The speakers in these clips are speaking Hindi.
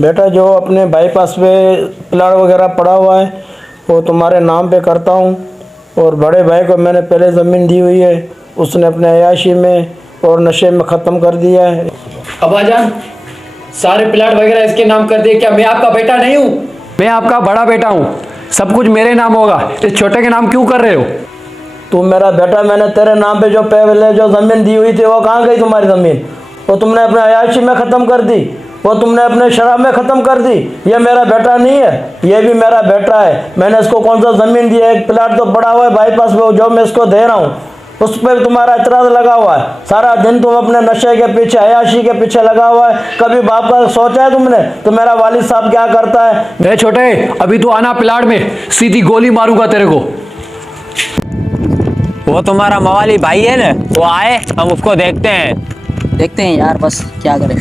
बेटा जो अपने बाईपास पे प्लाट वगैरह पड़ा हुआ है वो तुम्हारे नाम पे करता हूँ, और बड़े भाई को मैंने पहले ज़मीन दी हुई है, उसने अपने अयाशी में और नशे में ख़त्म कर दिया है। अब्बाजान, सारे प्लाट वगैरह इसके नाम कर दिए। क्या मैं आपका बेटा नहीं हूँ? मैं आपका बड़ा बेटा हूँ, सब कुछ मेरे नाम होगा। इस छोटे के नाम क्यों कर रहे हो? तू मेरा बेटा, मैंने तेरे नाम पे जो पहले जो ज़मीन दी हुई थी वो कहाँ गई तुम्हारी ज़मीन? वो तुमने अपने अयाशी में ख़त्म कर दी, वो तुमने अपने शराब में ख़त्म कर दी। ये मेरा बेटा नहीं है, ये भी मेरा बेटा है। मैंने इसको कौन सा ज़मीन दी है? एक प्लाट तो पड़ा हुआ है बाईपास पे जो मैं इसको दे रहा हूँ, उस पर तुम्हारा इतराज़ लगा हुआ है। सारा दिन तुम अपने नशे के पीछे, अयाशी के पीछे लगा हुआ है। कभी बाप का सोचा है तुमने तो मेरा वालिद साहब क्या करता है? छोटे, अभी तू आना प्लाट में, सीधी गोली मारूंगा तेरे को। वो तुम्हारा मवाली भाई है ना, वो आए, हम उसको देखते हैं यार, बस क्या करें।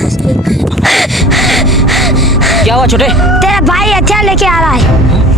क्या हुआ छोटे? तेरा भाई हथियार लेके आ रहा है।